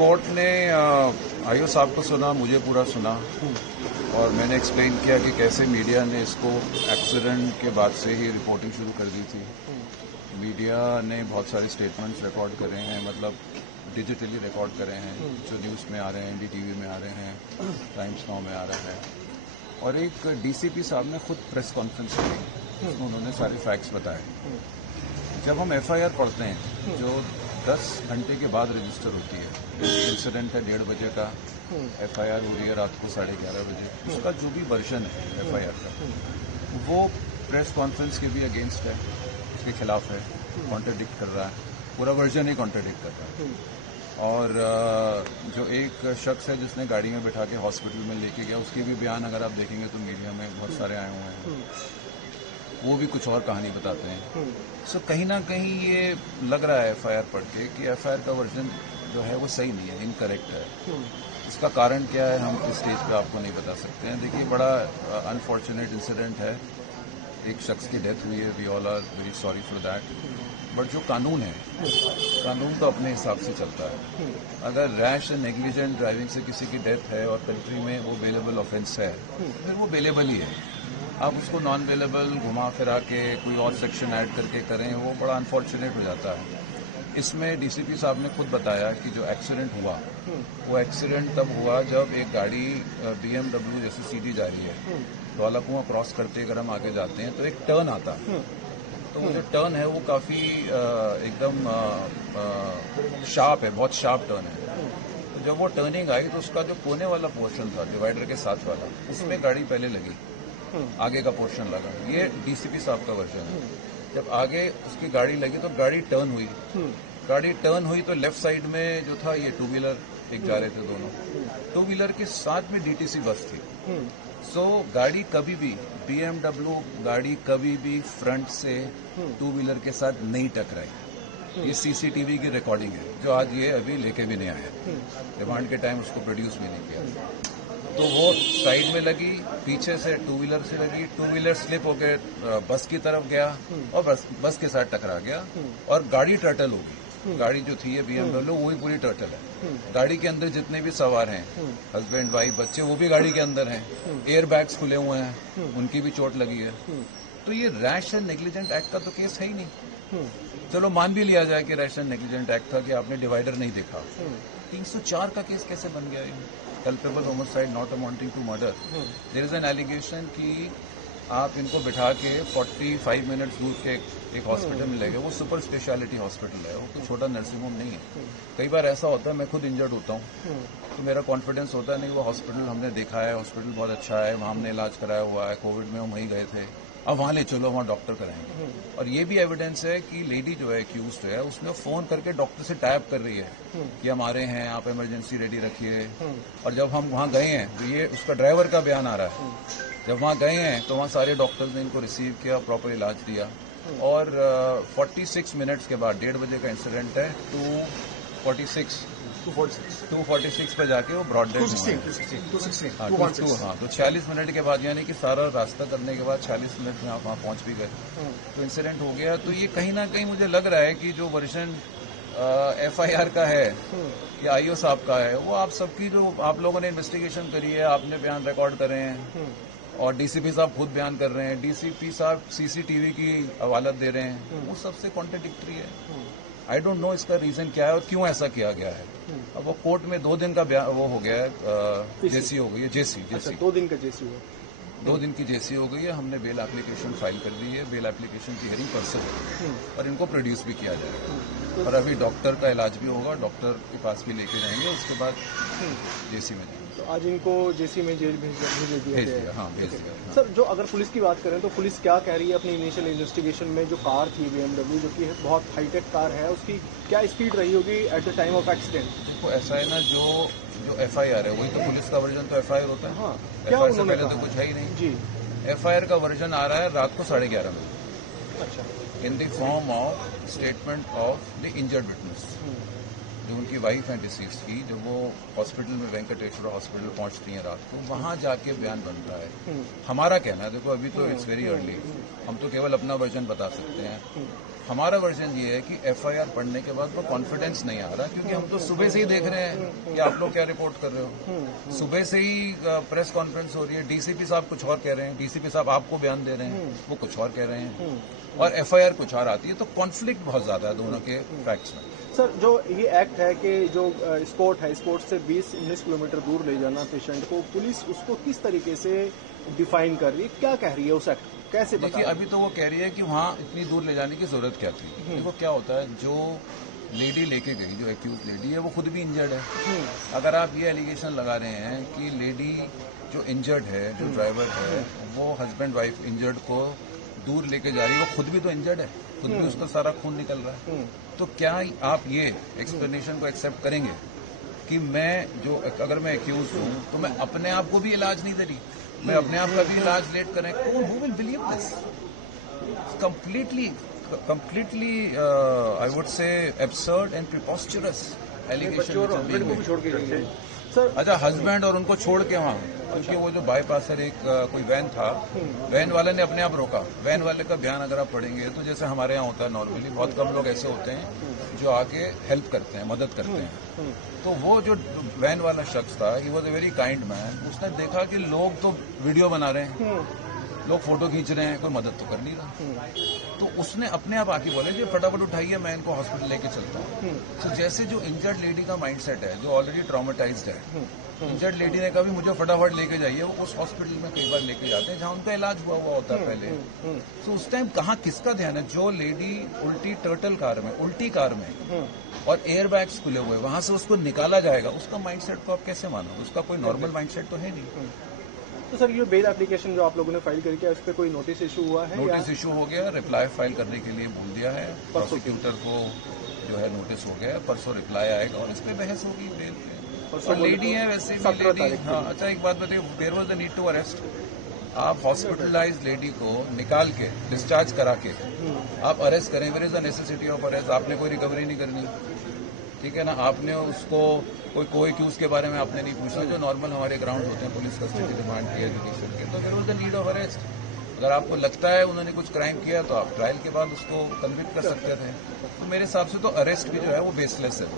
Court ने IO साहब को सुना, मुझे पूरा सुना और मैंने एक्सप्लेन किया कि कैसे मीडिया ने इसको एक्सीडेंट के बाद से ही रिपोर्टिंग शुरू कर दी थी। मीडिया ने बहुत सारे स्टेटमेंट्स रिकॉर्ड करे हैं, मतलब डिजिटली रिकॉर्ड करे हैं, जो न्यूज़ में आ रहे हैं, एनडीटीवी में आ रहे हैं, टाइम्स नाउ में आ रहा है। और एक डीसीपी साहब ने खुद प्रेस कॉन्फ्रेंस की, उसमें उन्होंने सारे फैक्ट्स बताए। जब हम एफआईआर पढ़ते हैं जो 10 घंटे के बाद रजिस्टर होती है, इंसिडेंट है 1:30 बजे का, एफआईआर हो रही है रात को 11:30 बजे, उसका जो भी वर्जन है एफआईआर का वो प्रेस कॉन्फ्रेंस के भी अगेंस्ट है, उसके खिलाफ है, कॉन्ट्रडिक्ट कर रहा है, पूरा वर्जन ही कॉन्ट्रडिक्ट कर रहा है। और जो एक शख्स है जिसने गाड़ी में बिठा के हॉस्पिटल में लेके गया, उसके भी बयान अगर आप देखेंगे तो मीडिया में बहुत सारे आए हुए हैं, वो भी कुछ और कहानी बताते हैं। सो कहीं ना कहीं ये लग रहा है एफआईआर पढ़ के कि एफआईआर का वर्जन जो है वो सही नहीं है, इनकरेक्ट है। इसका कारण क्या है हम इस स्टेज पे आपको नहीं बता सकते हैं। देखिए, बड़ा अनफॉर्चुनेट इंसिडेंट है, एक शख्स की डेथ हुई है, we all are very sorry for that. But जो कानून है, कानून तो अपने हिसाब से चलता है। अगर रैश एंड नेग्लिजेंट ड्राइविंग से किसी की डेथ है और कंट्री में वो बेलेबल ऑफेंस है, फिर वो बेलेबल ही है। आप उसको नॉन वेलेबल घुमा फिरा के कोई और सेक्शन ऐड करके करें, वो बड़ा अनफॉर्चुनेट हो जाता है। इसमें डीसीपी साहब ने खुद बताया कि जो एक्सीडेंट हुआ वो एक्सीडेंट तब हुआ जब एक गाड़ी बीएमडब्ल्यू जैसे सीधी जा रही है, धौला कुआं क्रॉस करते अगर हम आगे जाते हैं तो एक टर्न आता है, तो वो जो टर्न है वो काफी एकदम शार्प है, बहुत शार्प टर्न है। तो जब वो टर्निंग आई तो उसका जो कोने वाला पोर्शन था, डिवाइडर के साथ वाला, उसमें गाड़ी पहले लगी, आगे का पोर्शन लगा। ये डीसीपी साहब का वर्जन है। जब आगे उसकी गाड़ी लगी तो गाड़ी टर्न हुई, गाड़ी टर्न हुई तो लेफ्ट साइड में जो था ये टू व्हीलर एक जा रहे थे, दोनों टू व्हीलर के साथ में डीटीसी बस थी। सो गाड़ी कभी भी, बीएमडब्ल्यू गाड़ी कभी भी फ्रंट से टू व्हीलर के साथ नहीं टकराई। ये सीसीटीवी की रिकॉर्डिंग है, जो आज ये अभी लेके भी नहीं आया, रिमांड के टाइम उसको प्रोड्यूस भी नहीं किया। तो वो साइड में लगी, पीछे से टू व्हीलर से लगी, टू व्हीलर स्लिप होकर बस की तरफ गया और बस के साथ टकरा गया और गाड़ी टर्टल हो गई। गाड़ी जो थी ये बीएमडब्ल्यू, वही पूरी टर्टल है। गाड़ी के अंदर जितने भी सवार हैं, हस्बैंड वाइफ बच्चे, वो भी गाड़ी के अंदर हैं। एयर बैग्स खुले हुए हैं, उनकी भी चोट लगी है। तो ये रैश एंड नेग्लिजेंट एक्ट का तो केस है ही नहीं। चलो मान भी लिया जाए कि रैश एंड नेग्लिजेंट एक्ट था कि आपने डिवाइडर नहीं देखा, 304 का केस कैसे बन गया? Culpable homicide not amounting to murder. There is an allegation कि आप इनको बिठा के 45 मिनट्स दूर के एक हॉस्पिटल में ले गए। वो सुपर स्पेशलिटी हॉस्पिटल है, वो कोई छोटा नर्सिंग होम नहीं है। कई बार ऐसा होता है, मैं खुद इंजर्ड होता हूँ तो मेरा कॉन्फिडेंस होता है नहीं, वो हॉस्पिटल हमने देखा है, हॉस्पिटल बहुत अच्छा है, वहाँ हमने इलाज कराया हुआ है, कोविड में हम वहीं गए थे, अब वहाँ ले चलो, वहाँ डॉक्टर कराएंगे। और ये भी एविडेंस है कि लेडी जो है एक्यूज्ड है, उसने फोन करके डॉक्टर से टाइप कर रही है कि हम आ रहे हैं, आप इमरजेंसी रेडी रखिए। और जब हम वहाँ गए हैं तो ये उसका ड्राइवर का बयान आ रहा है, जब वहाँ गए हैं तो वहाँ सारे डॉक्टर्स ने इनको रिसीव किया, प्रॉपर इलाज दिया। और 46 मिनट्स के बाद, 1:30 बजे का इंसिडेंट है, 246 पर जाके वो ब्रॉड डेड हुआ। हाँ, तो 46 मिनट के बाद, यानी कि सारा रास्ता करने के बाद 46 मिनट में आप वहाँ पहुँच भी गए, तो इंसिडेंट हो गया। तो ये कहीं ना कहीं मुझे लग रहा है कि जो वर्जन एफआईआर का है या आईओ साहब का है, वो आप सबकी, जो आप लोगों ने इन्वेस्टिगेशन करी है, आपने बयान रिकॉर्ड करे हैं और डीसीपी साहब खुद बयान कर रहे हैं, डीसीपी साहब सीसीटीवी की हवालत दे रहे हैं, वो सबसे कॉन्ट्रडिक्टरी है। आई डोंट नो इसका रीजन क्या है और क्यों ऐसा किया गया है। अब वो कोर्ट में 2 दिन का वो हो गया है, जेसी हो गई है, जेसी 2 दिन का जेसी हुआ, 2 दिन की जेसी हो गई है। हमने बेल एप्लीकेशन फाइल कर दी है, बेल एप्लीकेशन की हियरिंग परसों और इनको प्रोड्यूस भी किया जाएगा। और अभी डॉक्टर का इलाज भी होगा, डॉक्टर के पास भी लेके जाएंगे, उसके बाद जेसी में जाएंगे। तो आज इनको जेसी में जेल भेज दिया। हाँ, भेज दिया। सर, जो अगर पुलिस की बात करें तो पुलिस क्या कह रही है अपनी इनिशियल इन्वेस्टिगेशन में? जो कार थी बीएमडब्ल्यू, जो कि बहुत हाईटेक कार है, उसकी क्या स्पीड रही होगी at the time of accident? देखो, ऐसा है ना, जो एफआईआर है वही तो पुलिस का वर्जन तो एफआईआर होता है। हाँ, एफआईआर से पहले तो कुछ है ही नहीं जी। एफआईआर का वर्जन आ रहा है रात को 11:30 बजे। अच्छा। In the form of statement of the injured witness. जो उनकी वाइफ है डिसीज की, जब वो हॉस्पिटल में वेंकटेश्वर हॉस्पिटल पहुंचती हैं रात को, वहां जाके बयान बनता है। हमारा कहना है, देखो अभी तो इट्स वेरी अर्ली, हम तो केवल अपना वर्जन बता सकते हैं। हमारा वर्जन ये है कि एफआईआर पढ़ने के बाद वो कॉन्फिडेंस नहीं आ रहा, क्योंकि हम तो सुबह से ही देख रहे हैं कि आप लोग क्या रिपोर्ट कर रहे हो। सुबह से ही प्रेस कॉन्फ्रेंस हो रही है, डीसीपी साहब कुछ और कह रहे हैं, डीसीपी साहब आपको बयान दे रहे हैं, वो कुछ और कह रहे हैं, और एफआईआर कुछ और आती है। तो कॉन्फ्लिक्ट बहुत ज्यादा है दोनों के फैक्ट्स में। सर, जो ये एक्ट है कि जो स्पॉट है, स्पॉट से 20-19 किलोमीटर दूर ले जाना पेशेंट को, पुलिस उसको किस तरीके से डिफाइन कर रही है, क्या कह रही है उस एक्ट, कैसे देखिए अभी तो वो कह रही है कि वहाँ इतनी दूर ले जाने की जरूरत क्या थी। देखो क्या होता है, जो लेडी लेके गई, जो एक्यूज लेडी है, वो खुद भी इंजर्ड है। अगर आप ये एलिगेशन लगा रहे हैं कि लेडी जो इंजर्ड है, जो ड्राइवर है, वो हस्बैंड वाइफ इंजर्ड को दूर लेके जा रही है, वो खुद भी तो इंजर्ड है, खुद भी उसका सारा खून निकल रहा है। तो क्या आप ये एक्सप्लेनेशन को एक्सेप्ट करेंगे कि मैं जो, अगर मैं एक्यूज हूँ तो मैं अपने आप को भी इलाज नहीं दे रही, मैं अपने आप का भी इलाज लेट करें? कौन, who will believe this? completely I would say absurd and preposterous allegation. अच्छा, हस्बैंड और उनको छोड़ के वहाँ, क्योंकि वो जो बाईपासर एक कोई वैन था, वैन वाले ने अपने आप रोका। वैन वाले का बयान अगर आप पढ़ेंगे तो जैसे हमारे यहाँ होता है नॉर्मली, बहुत कम लोग ऐसे होते हैं जो आके हेल्प करते हैं, मदद करते हैं। तो वो जो वैन वाला शख्स था, he was a very kind man. उसने देखा कि लोग तो वीडियो बना रहे हैं, लोग फोटो खींच रहे हैं, कोई मदद तो कर नहीं रहा, तो उसने अपने आप आके बोले कि फटाफट उठाइए, मैं इनको हॉस्पिटल लेके चलता हूँ। तो जैसे जो इंजर्ड लेडी का माइंडसेट है, जो ऑलरेडी ट्रॉमेटाइज्ड है, इंजर्ड लेडी ने कहा भी मुझे फटाफट लेके जाइए, वो उस हॉस्पिटल में कई बार लेके जाते हैं जहाँ उनका इलाज हुआ होता है पहले। तो उस टाइम कहाँ किसका ध्यान है? जो लेडी उल्टी टर्टल कार में, उल्टी कार में, और एयर बैग्स खुले हुए, वहां से उसको निकाला जाएगा, उसका माइंडसेट को आप कैसे मानो? उसका कोई नॉर्मल माइंडसेट तो है नहीं। तो सर, ये बेल एप्लीकेशन जो आप लोगों ने फाइल करके, उस पर कोई नोटिस इशू हुआ है? नोटिस इशू हो गया, रिप्लाई फाइल करने के लिए बोल दिया है, प्रोसिक्यूटर को जो है नोटिस हो गया, परसों रिप्लाई आएगा और इस पर बहस होगी बेल पे। और लेडी है वैसे भी लेडी। हाँ, अच्छा एक बात बताइए, there was the need to arrest? आप हॉस्पिटलाइज लेडी को निकाल के, डिस्चार्ज करा के आप अरेस्ट करें, where is the necessity of arrest? आपने कोई रिकवरी नहीं करनी, ठीक है ना? आपने उसको कोई क्यूज के बारे में आपने नहीं पूछा, जो नॉर्मल हमारे ग्राउंड होते हैं, पुलिस कस्टडी रिमांड किया जुडिशियल के, तो there was the need of arrest. अगर आपको लगता है उन्होंने कुछ क्राइम किया तो आप ट्रायल के बाद उसको कन्विक्ट कर सकते थे। तो मेरे हिसाब से तो अरेस्ट भी जो है वो बेसलेस है।